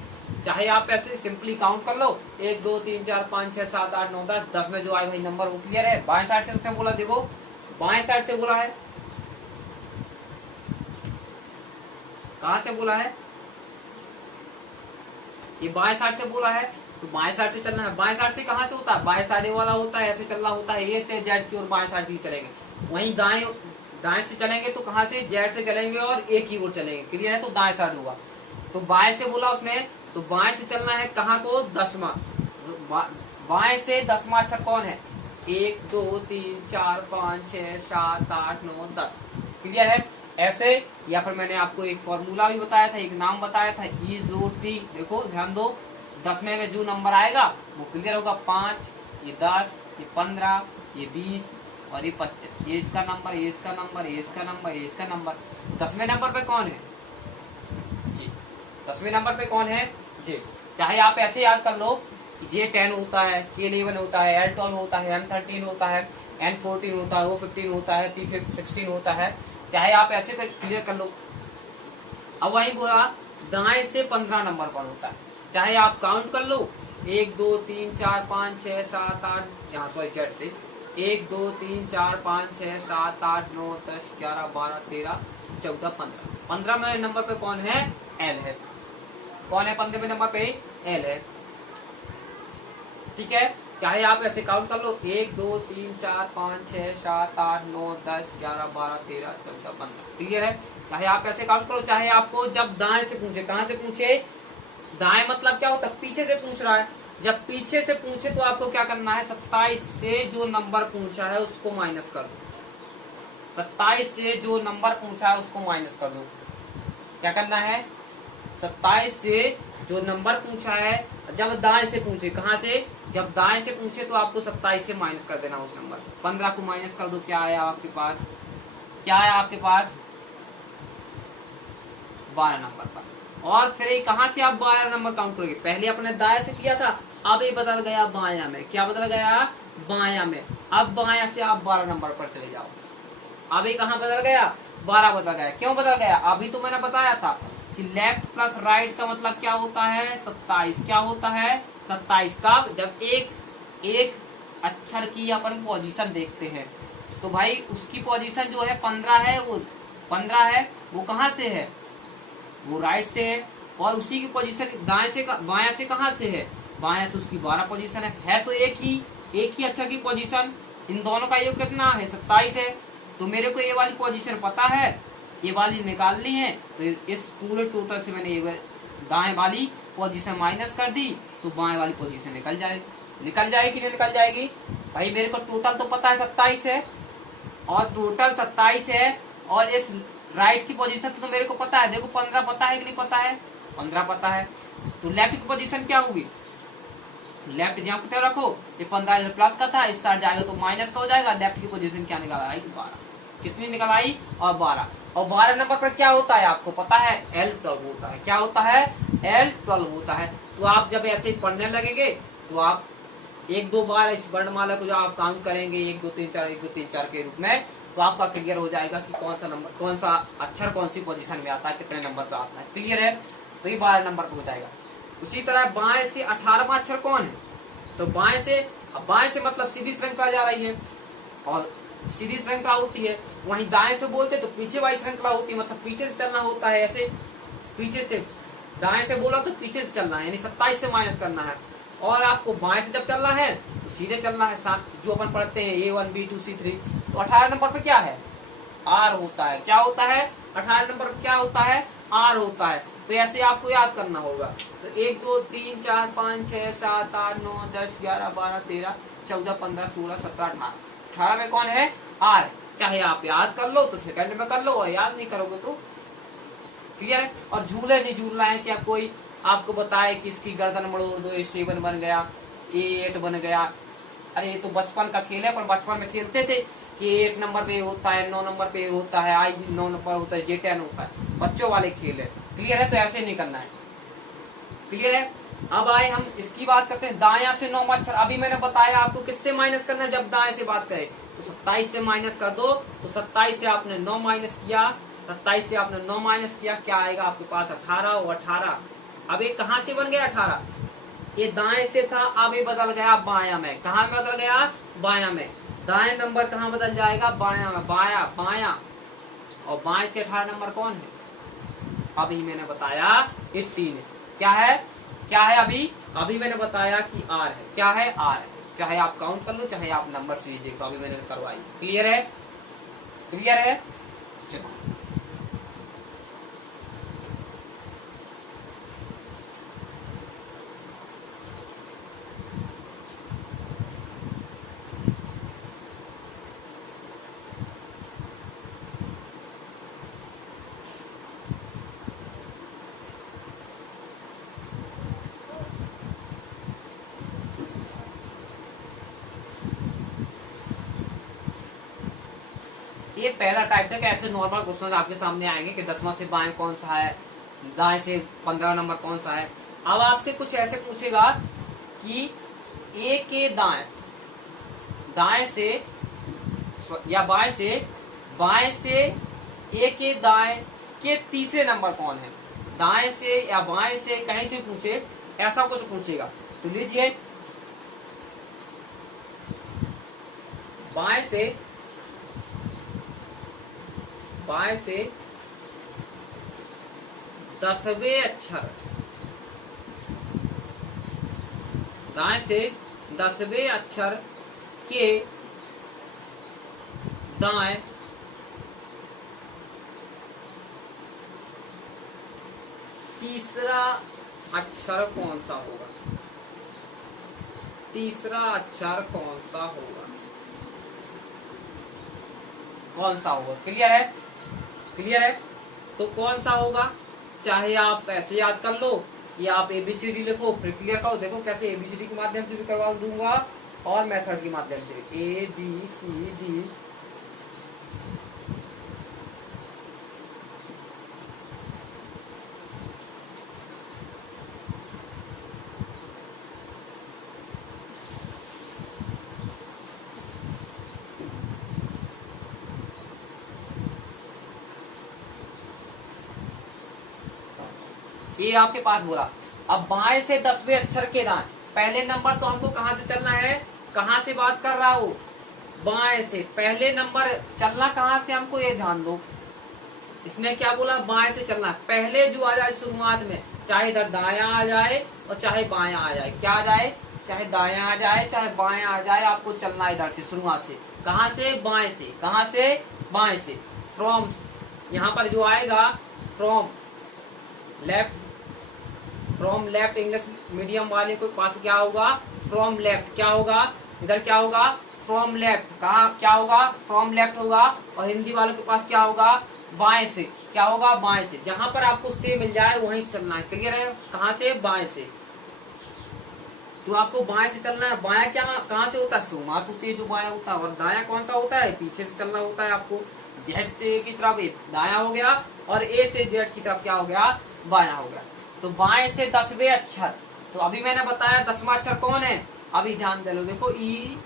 चाहे आप ऐसे सिंपली काउंट कर लो 1 2 3 4 5 6 7 8 9 10, 10 में जो आए भाई नंबर वो क्लियर है। बाएं साइड से उसने बोला, देखो बाएं साइड से बोला है, कहां से बोला है, ये बाएं साइड से बोला है, तो बाएं साइड से चलना है। बाएं साइड से कहां से होता है, बाएं साइड वाला होता है, ऐसे चलना होता है, ए से जेड की ओर बाएं साइड की चलेंगे। वहीं दाएं से चलेंगे तो कहां से, जेड से चलेंगे और ए की ओर चलेंगे, क्लियर है, तो दाएं साइड होगा। तो बाएं से बोला उसने, तो बाएं से चलना है कहां को, 10वां। बाएं से 10वां अक्षर कौन है, 1 2 3 4 5 6 7 8 9 10, क्लियर है। ऐसे, या फिर मैंने आपको एक फॉर्मूला भी बताया था, एक नाम बताया था, E-ZO-T। देखो ध्यान दो, 10 में जो नंबर आएगा वो क्लियर होगा, 5, ये 10, ये 15, ये 20 और ये 25। ये इसका नंबर, ये इसका नंबर, ये इसका नंबर, ये इसका नंबर। 10वें नंबर पे कौन है जी, 10वें नंबर पे कौन है जी। चाहे आप ऐसे याद कर लो कि J10 होता है, K11 होता है, L12 होता है, M13 होता है, N14 होता है, O15 होता है, P16 होता है, चाहे आप ऐसे क्लियर कर लो। अब वही बोला दाएं से 15 नंबर पर होता है, चाहे आप काउंट कर लो 1 2 3 4 5 6 7 8, यहाँ सॉरी जेड से 1 2 3 4 5 6 7 8 9 10 11 12 13 14 15। 15वें नंबर पे कौन है, एल है। कौन है 15वें नंबर पे, एल है, ठीक है। चाहे आप ऐसे काउंट कर लो 1 2 3 4 5 6 7 8 9 10 11 12 13 14 15, क्लियर है। चाहे आप ऐसे काउंट करो, चाहे आपको जब दाएं से पूछे, कहां से पूछे, दाएं मतलब क्या होता है, पीछे से पूछ रहा है। जब पीछे से पूछे तो आपको क्या करना है, 27 से जो नंबर पूछा है उसको माइनस कर दो। 27 से जो नंबर पूछा है उसको माइनस कर दो। क्या करना है, 27 से जो नंबर पूछा है, जब दाएं से पूछे, कहां से, जब दाएं से पूछे तो आपको 27 से माइनस कर देना उस नंबर। 15 को माइनस कर दो, क्या आया आपके पास, क्या है आपके पास 12 नंबर पर। और फिर कहां से आप 12 नंबर काउंट करोगे, पहले अपने दाएं से किया था, अब ये बदल गया बायां में। क्या बदल गया, बायां में। अब बायां से आप 12 नंबर पर चले जाओ। अभी कहां बदल गया, 12 बदल गया। क्यों बदल गया, अभी तो मैंने बताया था कि लेफ्ट प्लस राइट का मतलब क्या होता है, 27। क्या होता है, 27 का जब एक अक्षर की अपन पोजीशन देखते हैं तो भाई उसकी पोजीशन जो है 15 है, वो 15 है, वो कहां से है, वो राइट से है। और उसी की पोजीशन दाएं से बायां से कहां से है, बायां से उसकी 12 पोजीशन है तो एक ही अक्षर की पोजीशन। इन दोनों का योग कितना है, 27 है। तो मेरे को ये वाली पोजीशन पता है, ये वाली निकालनी है, तो इस पूरे टोटल से मैंने ये दाएं वाली पोजीशन माइनस कर दी तो बाएं वाली पोजीशन निकल जाएगी कि नहीं निकल जाएगी। भाई मेरे को टोटल तो पता है 27 है, और टोटल 27 है, और इस राइट की पोजीशन तो मेरे को पता है। देखो 15 पता है कि नहीं पता है, 15 पता है। तो लेफ्ट की पोजीशन क्या होगी, लेफ्ट जहाँ पे रखो, ये 15 प्लस का था, इस साइड जाएगा तो माइनस का हो जाएगा। लेफ्ट की पोजीशन क्या निकल आई, 12। कितनी निकल आई, और 12। और 12 नंबर पर क्या होता है आपको पता है, L12 होता है। क्या होता है, L12 होता है। तो आप जब ऐसे पढ़ने लगेंगे तो आप 1 2 बार इस वर्णमाला को जब आप काउंट करेंगे 1 2 3 4 1 2 3 4 के रूप में, तो आपका क्लियर हो जाएगा कि कौन सा नंबर, कौन सा अक्षर कौन सी पोजीशन में आता है, कितने नंबर पे आता है, क्लियर है। तो ये 12 नंबर पे हो जाएगा। उसी तरह बाएं से 18वां अक्षर कौन है, तो बाएं से मतलब सीधी श्रृंखला जा रही है, और सीधी श्रृंखला होती है। वहीं दाएं से बोलते तो पीछे वाली श्रृंखला होती है, मतलब पीछे से चलना होता है। ऐसे पीछे से दाएं से बोला तो पीछे से चलना है, यानी 27 से माइनस करना है। और आपको बाएं से जब चलना है तो सीधे चलना है, साथ जो अपन पढ़ते हैं A1 B2 C3। तो 18 नंबर पर क्या है, R होता है। क्या होता है, 18 नंबर पर क्या होता है, R होता है। तो ऐसे आपको याद करना होगा। तो 1 2 3 4 5 6 7 8 9 10 11 12 13 14 15 16 17 18। 18 में कौन है, R। चाहे आप याद कर लो तो सेकंड में कर लो, और याद नहीं करोगे तो क्लियर है। और झूले नहीं झूलना है, क्या कोई आपको बताए कि इसकी गर्दन मड़ो दो, A7 बन गया, A8 बन गया। अरे ये तो बचपन का खेल है, पर बचपन में खेलते थे कि 1 नंबर पे होता है, 9 नंबर पे होता है, I 9 नंबर होता है, J10 होता है, बच्चों वाले खेल है। क्लियर है? तो ऐसे नहीं करना है। क्लियर है? अब आए हम इसकी बात करते हैं, दाएं से 9 अक्षर। अभी मैंने बताया आपको किससे माइनस करना है, जब दाएं से बात करें तो 27 से माइनस कर दो। तो 27 से आपने 9 माइनस किया, 27 से आपने 9 माइनस किया, क्या आएगा आपके पास? 18 और 18। अब ये कहां से बन गया 18? ये दाएं से था, अब ये बदल गया बायां में। कहां में बदल गया? बायां में। दाएं नंबर कहां बदल जाएगा? बायां में। बाया बायां, और बाएं से 18 नंबर कौन है? अभी मैंने बताया 18 क्या है? क्या है? अभी मैंने बताया कि आर है। क्या है? आर है। चाहे आप काउंट कर लो, चाहे आप नंबर सीरीज देखो, अभी मैंने करवाई। क्लियर है? क्लियर है? चलो, ये पहला टाइप था कि ऐसे नॉर्मल क्वेश्चन आपके सामने आएंगे कि 10वां से बाएं कौन सा है, दाएं से 15 नंबर कौन सा है। अब आपसे कुछ ऐसे पूछेगा कि ए के दाएं से या बाएं से ए के दाएं के तीसरे नंबर कौन है। दाएं से या बाएं से कहीं से पूछे, ऐसा कुछ पूछेगा तो लीजिए, बाएं से 10वें अक्षर, दाएं से 10वें अक्षर के दाएं तीसरा अक्षर कौन सा होगा? तीसरा अक्षर कौन सा होगा? कौन सा होगा? क्लियर है? क्लियर है? तो कौन सा होगा? चाहे आप ऐसे याद कर लो कि आप ABCD लिखो, फिर क्लियर करो। देखो कैसे ABCD के माध्यम से भी करवा दूंगा और मेथड के माध्यम से। ABCD ये आपके पास बोला। अब बाएं से 10वें अक्षर के दाएं, पहले नंबर तो हमको कहां से चलना है? कहां से बात कर रहा हूं? बाएं से। पहले नंबर चलना कहां से हमको, ये ध्यान दो। इसने क्या बोला? बाएं से चलना। पहले जो आ जाए शुरुआत में, चाहे इधर दाया आ जाए और चाहे बाया आ जाए। क्या आ जाए? चाहे दाया आ जाए चाहे बाया आ जाए, आपको चलना इधर से, शुरुआत से। कहां से? बाएं से। कहां से? बाएं से। फ्रॉम, यहाँ पर जो आएगा from left, from left English medium वाले को पास क्या होगा? From left. क्या होगा? इधर क्या होगा? From left. कहा क्या होगा? फ्रॉम लेफ्ट होगा। और हिंदी वालों के पास क्या होगा? बाएं से। क्या होगा? बाएं से। जहां पर आपको से मिल जाए वहीं चलना है। क्लियर है? कहां से? बाएं से। तो आपको बाएं से चलना है। बाया क्या कहां से होता है? शुरुआत होती है जो बाया होता है। और दाया कौन सा होता है? पीछे से चलना होता है आपको। जेड से ए की तरफ दाया हो गया और ए से जेड की तरफ क्या हो गया? बाया हो गया। तो बाएं से 10वें अक्षर, तो अभी मैंने बताया 10वां अक्षर कौन है? अभी ध्यान दे लो, देखो ई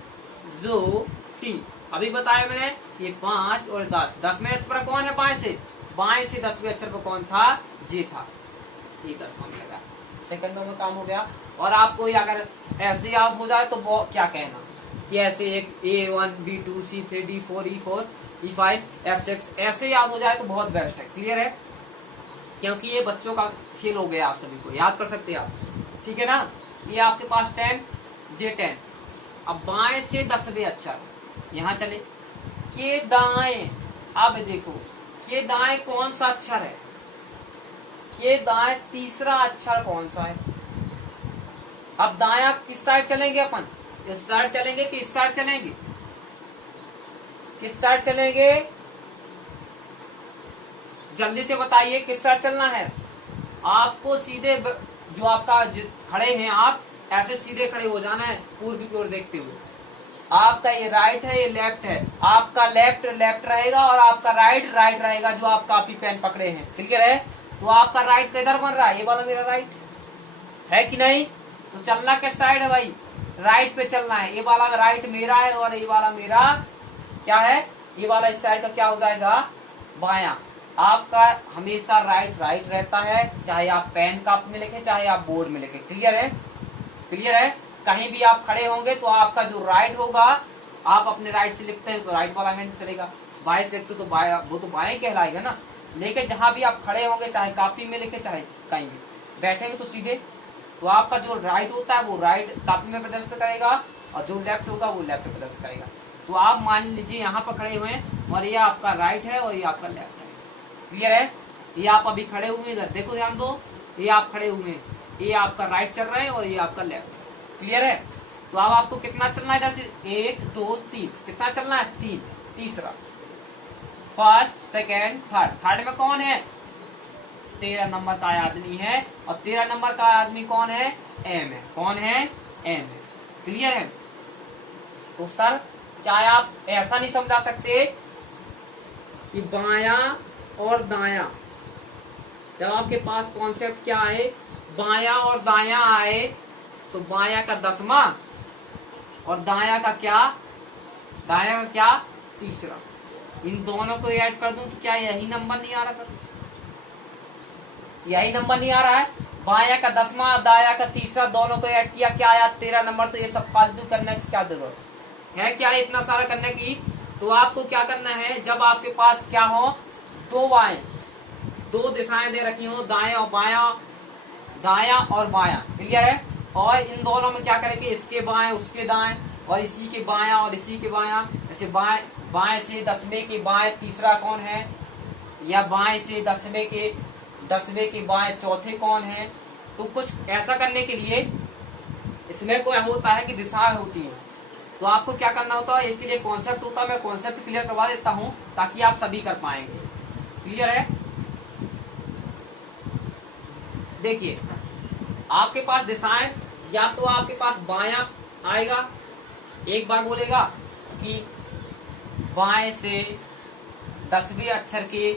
जो टी, अभी बताया मैंने ये 5 और 10। 10वें अक्षर पर कौन है? बाएं से। बाएं से 10वें अक्षर पर कौन था? जे था। ये 10वां में लगा, सेकंडों में काम हो गया। और आपको अगर ऐसे याद हो जाए तो क्या कहना कि ऐसे एक A1 B2 C3 D4 E4 E5 F6 ऐसे याद हो जाए तो बहुत बेस्ट है। क्लियर है? क्योंकि ये बच्चों का खेल हो गया, आप सभी को याद कर सकते हैं आप। ठीक है ना? ये आपके पास 10 J10। अब बाएं से 10वें अक्षर, यहाँ चले के दाएं। अब देखो के दाएं कौन सा अक्षर है? के दाएं तीसरा अक्षर कौन सा है? अब दाया किस साइड चलेंगे अपन? इस साइड चलेंगे कि इस साइड चलेंगे? किस साइड चलेंगे? जल्दी से बताइए किस साइड चलना है? आपको सीधे जो आपका खड़े हैं आप ऐसे सीधे खड़े हो जाना है पूर्व की ओर देखते हुए। आपका ये राइट है, ये लेफ्ट है, आपका लेफ्ट लेफ्ट रहेगा और आपका राइट राइट रहेगा जो आप कॉपी पेन पकड़े हैं। क्लियर है? तो आपका राइट किधर बन रहा है? ये वाला मेरा राइट है कि नहीं? तो चलना किस साइड है भाई? राइट पे चलना है। ये वाला राइट मेरा है और ये वाला मेरा क्या है? ये वाला इस साइड का क्या हो जाएगा? बायां। आपका हमेशा राइट राइट रहता है, चाहे आप पेन कॉपी में लिखे चाहे आप बोर्ड में लिखे। क्लियर है? क्लियर है? कहीं भी आप खड़े होंगे तो आपका जो राइट होगा, आप अपने राइट से लिखते हैं तो राइट वाला हैंड चलेगा, बाएं से लिखते तो बाएं, वो तो बाएं कहलाएगा ना। लेकिन जहां भी आप खड़े होंगे, चाहे कॉपी में लिखे चाहे कहीं भी बैठेंगे तो सीधे, तो आपका जो राइट होता है वो राइट कॉपी में प्रदर्शित करेगा और जो लेफ्ट होगा वो लेफ्ट प्रदर्शित करेगा। तो आप मान लीजिए यहाँ पर खड़े हुए हैं और ये आपका राइट है और ये आपका लेफ्ट है। क्लियर है? ये आप अभी खड़े हुए इधर देखो, ध्यान दो, ये आप खड़े हुए हैं, ये आपका राइट चल रहा है और ये आपका लेफ्ट। क्लियर है? तो अब आपको कितना चलना है इधर से? 1 2 3, कितना चलना है? 3। तीसरा, फर्स्ट सेकेंड थर्ड। थर्ड में कौन है? 13 नंबर का आदमी है और 13 नंबर का आदमी कौन है? एम है। कौन है? एम है। क्लियर है? तो सर क्या आप ऐसा नहीं समझा सकते कि बायां और दायां, जब आपके पास कॉन्सेप्ट क्या आए, बायां और दायां आए, तो बायां का 10वां और दायां का क्या? दायां का क्या? तीसरा। इन दोनों को ऐड कर दूं तो क्या यही नंबर नहीं आ रहा सर? यही नंबर नहीं आ रहा है? बायां का 10वां, दायां का तीसरा, दोनों को ऐड किया, क्या आया? 13 नंबर। तो ये सब फालतू करने की क्या जरूरत है? क्या है इतना सारा करने की? तो आपको क्या करना है, जब आपके पास क्या हो, दो बाएं, दो दिशाएं दे रखी हो, दाएं और बायां, दायां और बायां। क्लियर है? और इन दोनों में क्या करेंगे, इसके बाएं उसके दाएं और इसी के बायां और इसी के बायां। जैसे बाएं, बाएं से 10वें के बाएं तीसरा कौन है, या बाएं से 10वें के बाएं चौथे कौन है। तो कुछ ऐसा करने के लिए इसमें कोई होता है कि दिशाएं होती है, तो आपको क्या करना होता है, इसके लिए कॉन्सेप्ट होता है। मैं कॉन्सेप्ट क्लियर करवा देता हूं ताकि आप सभी कर पाएंगे। क्लियर है? देखिए, आपके पास दिशाएं, या तो आपके पास बायां आएगा, एक बार बोलेगा कि बाएं से 10वें अक्षर के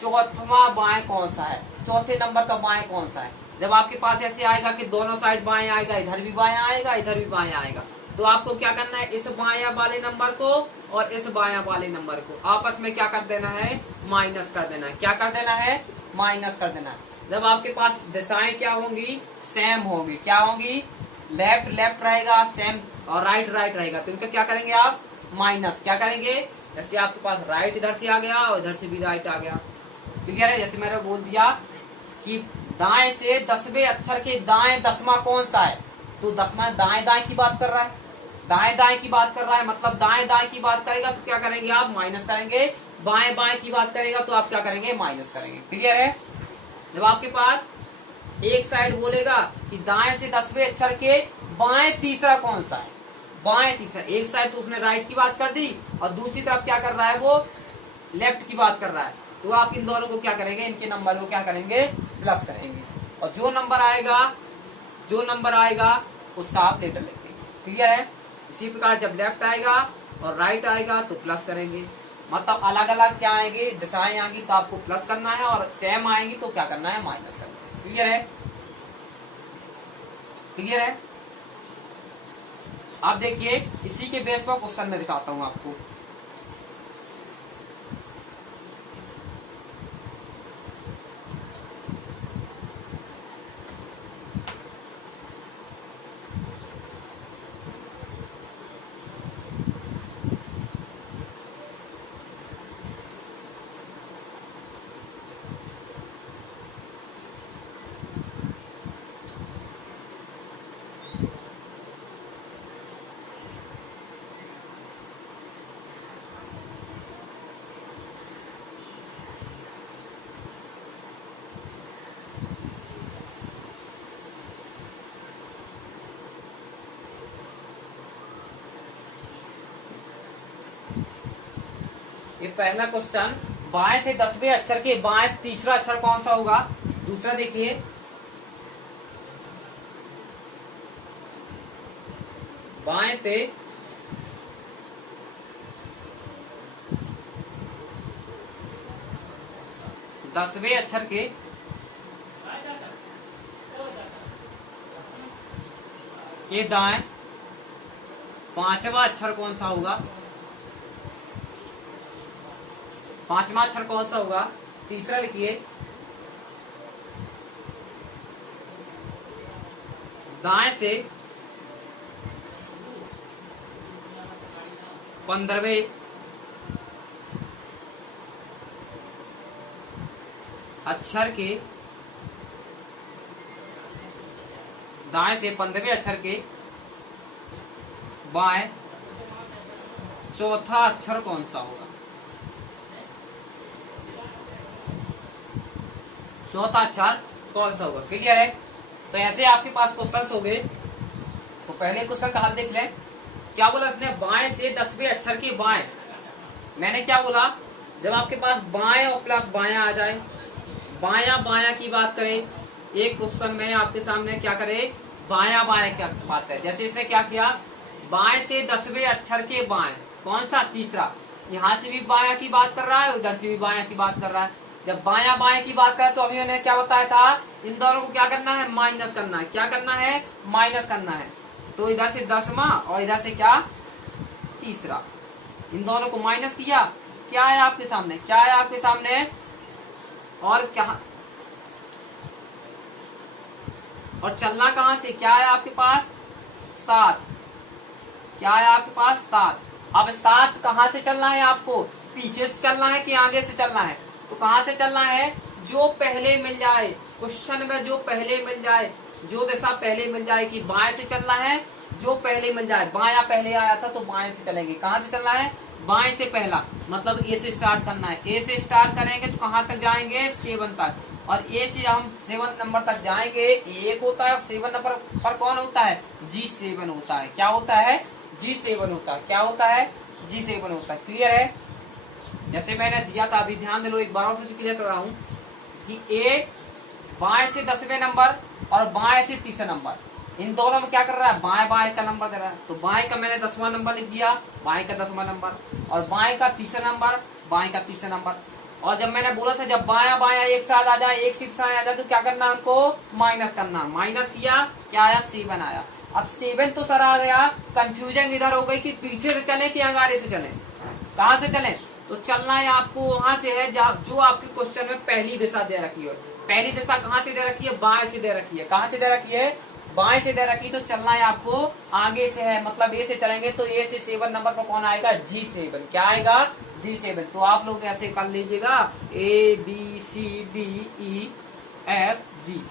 चौथवा बाएं कौन सा है, चौथे नंबर का बाएं कौन सा है। जब आपके पास ऐसे आएगा कि दोनों साइड बाएं आएगा, इधर भी बायां आएगा इधर भी बायां आएगा, तो आपको क्या करना है, इस बायां वाले नंबर को और इस बायां वाले नंबर को आपस में क्या कर देना है, माइनस कर देना है। क्या कर देना है? माइनस कर देना है। जब आपके पास दिशाएं क्या होंगी, सेम होंगी। क्या होंगी? लेफ्ट लेफ्ट रहेगा सेम और राइट राइट रहेगा, तो इनका क्या करेंगे आप? माइनस। क्या करेंगे? जैसे आपके पास राइट इधर से आ गया और इधर से भी राइट आ गया। क्लियर है? जैसे मैंने बोल दिया कि दाएं से 10वें अक्षर के दाएं 10वां कौन सा है, तो 10वां दाएं दाएं की बात कर रहा है, दाएं दाएं की बात कर रहा है, मतलब दाएं दाएं की बात करेगा तो क्या करेंगे आप? माइनस करेंगे। बाएं बाएं की बात करेगा तो आप क्या करेंगे? माइनस करेंगे। क्लियर है? जब आपके पास एक साइड बोलेगा कि दाएं से 10वें अक्षर के बाएं तीसरा कौन सा है, बाएं तीसरा, एक साइड तो उसने राइट की बात कर दी और दूसरी तरफ क्या कर रहा है, वो लेफ्ट की बात कर रहा है, तो आप इन दोनों को क्या करेंगे, इनके नंबर को क्या करेंगे? प्लस करेंगे। और जो नंबर आएगा उसका आप लेटर लिखेंगे। क्लियर है? इसी प्रकार जब लेफ्ट आएगा और राइट आएगा तो प्लस करेंगे, मतलब अलग अलग क्या आएंगे, दिशाएं आएंगी तो आपको प्लस करना है, और सेम आएंगी तो क्या करना है? माइनस करना है। क्लियर है? क्लियर है? आप देखिए, इसी के बेस पर क्वेश्चन में दिखाता हूं आपको। ये पहला क्वेश्चन, बाएं से 10वें अक्षर के बाएं तीसरा अक्षर कौन सा होगा। दूसरा देखिए, बाएं से 10वें अक्षर के दाएं 5वां अक्षर कौन सा होगा? 5वां अक्षर कौन सा होगा? तीसरा लिखिए, दाएं से 15वें अक्षर के दाएं से 15वें अक्षर के बाएं चौथा अक्षर कौन सा होगा? चौथा अक्षर कौन सा होगा? क्लियर है? तो ऐसे आपके पास क्वेश्चन हो गए। तो पहले क्वेश्चन का हल देख लें। क्या बोला इसने? बाएं से 10वें अक्षर के बाएं। मैंने क्या बोला? जब आपके पास बाएं और प्लस बायां आ जाए, बायां बायां की बात करें, एक क्वेश्चन में आपके सामने क्या करे? बायां बायां क्या बात है। जैसे इसने क्या किया? बाएं से 10वें अक्षर के बाएं, कौन सा? तीसरा। यहाँ से भी बायां की बात कर रहा है, उधर से भी बायां की बात कर रहा है। जब बायां बाएं की बात करें तो अभी मैंने क्या बताया था? इन दोनों को क्या करना है? माइनस करना है। क्या करना है? माइनस करना है। तो इधर से 10वां और इधर से क्या? तीसरा। इन दोनों को माइनस किया, क्या है आपके सामने? क्या है आपके सामने? और क्या, और चलना कहां से? क्या है आपके पास? 7। क्या है आपके पास? 7। अब 7 कहां से चलना है आपको? पीछे से चलना है कि आगे से चलना है? तो कहां से चलना है? जो पहले मिल जाए क्वेश्चन में, जो पहले मिल जाए, जो दिशा पहले मिल जाए कि बाएं से चलना है, जो पहले मिल जाए। बायां पहले आया था तो बाएं से चलेंगे। कहां से चलना है? बाएं से पहला, मतलब ए से स्टार्ट करना है। ए से स्टार्ट करेंगे तो कहां तक जाएंगे? 7 तक। और ए से हम 7 नंबर तक जाएंगे। एक होता है और 7 नंबर पर कौन होता है? G7 होता है। क्या होता है? G7 होता है। क्या होता है? G7 होता है। क्लियर है? जैसे मैंने दिया था, अभी ध्यान दे लो, एक बार और से क्लियर कर रहा हूं कि ए बाएं से 10वें नंबर और बाएं से तीसरा नंबर, इन दोनों में क्या कर रहा है? बाएं बाएं का नंबर दे रहा है। तो बाएं का मैंने 10वां नंबर लिख दिया, बाएं का 10वां नंबर, और बाएं का तीसरा नंबर, बाएं का तीसरा नंबर। और जब मैंने बोला था जब बायां बायां एक साथ आ जाए, एक सीट आ जाए, तो क्या करना है? हमको माइनस करना। माइनस किया, क्या आया? 7 आया। अब 7 तो सर आ गया, कंफ्यूजन इधर हो गई कि पीछे से चले कि आगे से चले। कहां से चले? तो चलना है आपको वहां से है जो आपके क्वेश्चन में पहली दिशा दे रखी है। पहली दिशा कहां से दे रखी है? बाएं से दे रखी है। कहां से दे रखी है? बाएं से दे रखी। तो चलना है आपको आगे से है, मतलब ए से चलेंगे तो ए से 7 नंबर पर कौन आएगा? G7। क्या आएगा? G7। तो आप लोग ऐसे कर लीजिएगा, ABCDEFG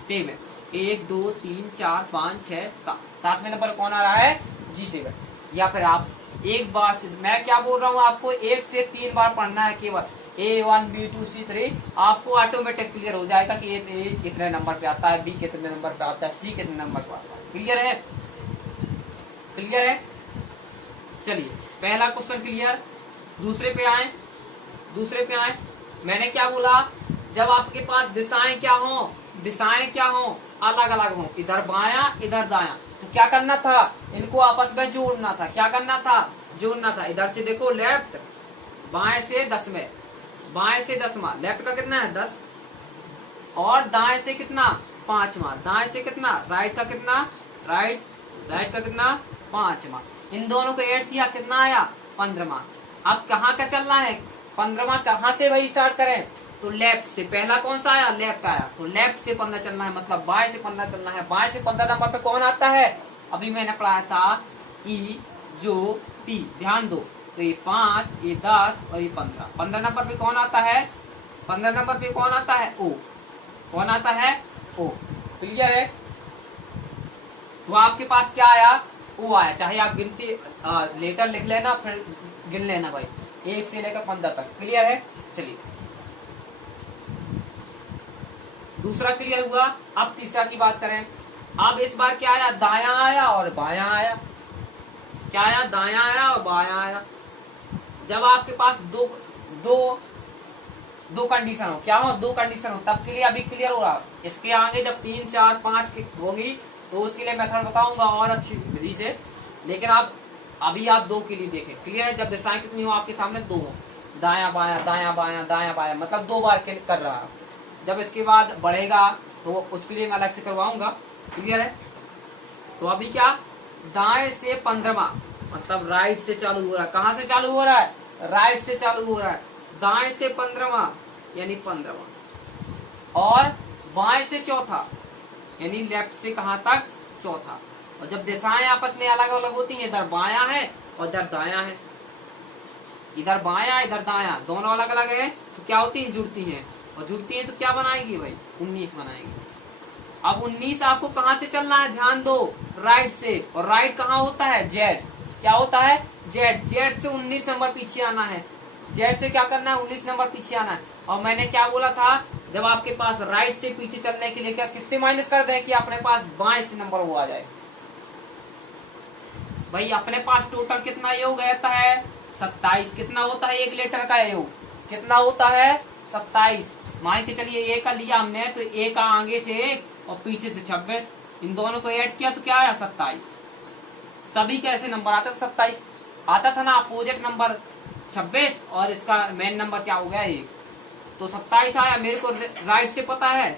7। 1 2 3 4 5 6 7, 7वें नंबर कौन आ रहा है? G7। या फिर आप एक बार से, मैं क्या बोल रहा हूँ आपको, 1 से 3 बार पढ़ना है केवल। A1 B2 C3 आपको ऑटोमेटिक क्लियर हो जाएगा कि ए कितने नंबर पे आता है, बी कितने नंबर पे आता है, सी कितने नंबर पे आता है। क्लियर है? क्लियर है? चलिए, पहला क्वेश्चन क्लियर। दूसरे पे आए। दूसरे पे आए, मैंने क्या बोला? जब आपके पास दिशाएं क्या हो? दिशाएं क्या हो? अलग अलग हो, इधर बायां इधर दायां, तो क्या करना था? इनको आपस में जोड़ना था। क्या करना था? जोड़ना था। इधर से देखो लेफ्ट, बाएं से 10वें, बाएं से 10वां, लेफ्ट का कितना है? 10, और दाएं से कितना? 5वां, दाएं से कितना? राइट का कितना? राइट का कितना? 5वां। इन दोनों को ऐड किया, कितना आया? 15वां। अब कहाँ का चलना है? 15वां कहाँ से भाई स्टार्ट करें? तो लेफ्ट से। पहला कौन सा आया? लेफ्ट आया, तो लेफ्ट से 15 चलना है, मतलब बाएं से 15 चलना है। बाएं से 15 नंबर पे कौन आता है? अभी मैंने पढ़ाया था ई जो टी, ध्यान दो। तो ये 5, ये 10 और ये 15। 15 नंबर पे कौन आता है? 15 नंबर पे कौन आता है? ओ। कौन आता है? ओ। क्लियर है? तो आपके पास क्या आया? ओ आया। चाहे आप गिनती लेटर लिख लेना, फिर गिन लेना भाई, 1 से लेकर 15 तक। क्लियर है? चलिए, दूसरा क्लियर हुआ। अब तीसरा की बात करें। अब इस बार क्या आया? दायां आया और बायां आया। क्या आया? दायां आया और बायां आया। जब आपके पास दो कंडीशन हो, क्या हो? 2 कंडीशन हो, तब के लिए अभी क्लियर हो रहा। इसके आगे जब 3 4 5 होगी तो उसके लिए मेथड बताऊंगा और अच्छी विधि से। लेकिन आप अभी आप 2 के लिए देखें, क्लियर है। जब दिशाएं कितनी हो आपके सामने 2 हो, दाया बाया दाया बाया दाया बाया, मतलब 2 बार कर रहा है। जब इसके बाद बढ़ेगा तो उसके लिए मैं अलग से करवाऊंगा, क्लियर है। तो अभी क्या, दाएं से 15वां, मतलब राइट से चालू हो रहा है। कहां से चालू हो रहा है, राइट से चालू हो रहा है। दाएं से 15वां यानी 15वां, और बाएं से चौथा यानी लेफ्ट से कहां तक, चौथा। और जब दिशाएं आपस में अलग अलग होती हैं, इधर बाया है और इधर दाया है, इधर बाया इधर दाया, दोनों अलग अलग है, तो क्या होती है, जुड़ती हैं। और जुड़ती है तो क्या बनाएगी भाई, 19 बनाएगी। अब 19 आपको कहां से चलना है, ध्यान दो, राइट से। और राइट कहां होता है, जेड। क्या होता है, जेड। जेड से 19 नंबर पीछे आना है। जेड से क्या करना है, 19 नंबर पीछे आना है। और मैंने क्या बोला था, जब आपके पास राइट से पीछे चलने के लिए क्या किससे माइनस कर दें कि अपने पास बाएं से नंबर वो आ जाए। भाई अपने पास टोटल कितना योग रहता है, 27। कितना होता है एक लीटर का योग, कितना होता है, 27। मान के चलिए ए का लिया हमने, तो ए का आगे से 1 और पीछे से 26, इन दोनों को ऐड किया तो क्या आया, 27। सभी कैसे नंबर आता था, 27 आता था ना, अपोजिट नंबर 26 और इसका मेन नंबर क्या हो गया 1, तो 27 आया। मेरे को राइट से पता है,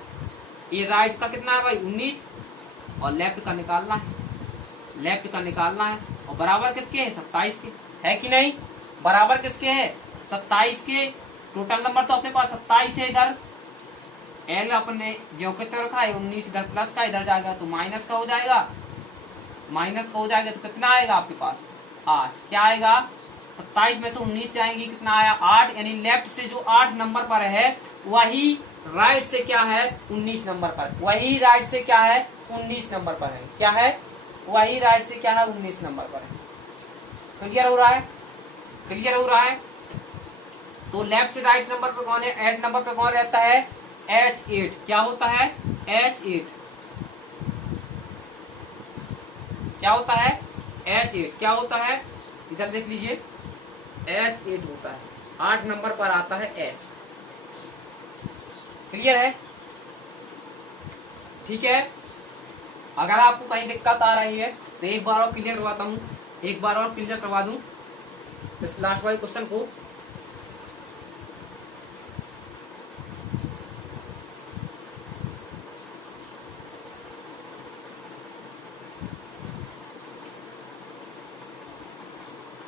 ये राइट का कितना है भाई 19, और लेफ्ट का निकालना है, लेफ्ट का निकालना है। और बराबर किसके है, 27 के, है कि नहीं, बराबर किसके है, 27 के। टोटल नंबर तो अपने पास 27 है। इधर एल अपने जो के तरह रखा है 19, इधर प्लस का, इधर जाएगा तो माइनस का हो जाएगा, माइनस का हो जाएगा तो कितना आएगा आपके पास 8। क्या आएगा, 27 में से 19 जाएंगी, कितना आया 8। यानी लेफ्ट से जो 8 नंबर पर है वही राइट से क्या है 19 नंबर पर, वही राइट से क्या है 19 नंबर पर है। क्या है, वही राइट से क्या है 19 नंबर पर है। क्लियर हो रहा है, क्लियर हो रहा है। तो लेफ्ट से राइट नंबर पर कौन है, 8 नंबर पर कौन रहता है, H8। क्या होता है, H8। क्या होता है, H8। क्या होता है, इधर देख लीजिए, H8 होता है, 8 नंबर पर आता है H। क्लियर है, ठीक है। अगर आपको कहीं दिक्कत आ रही है तो एक बार और क्लियर करवाता हूं, एक बार और क्लियर करवा दूं इस लास्ट वाले क्वेश्चन को।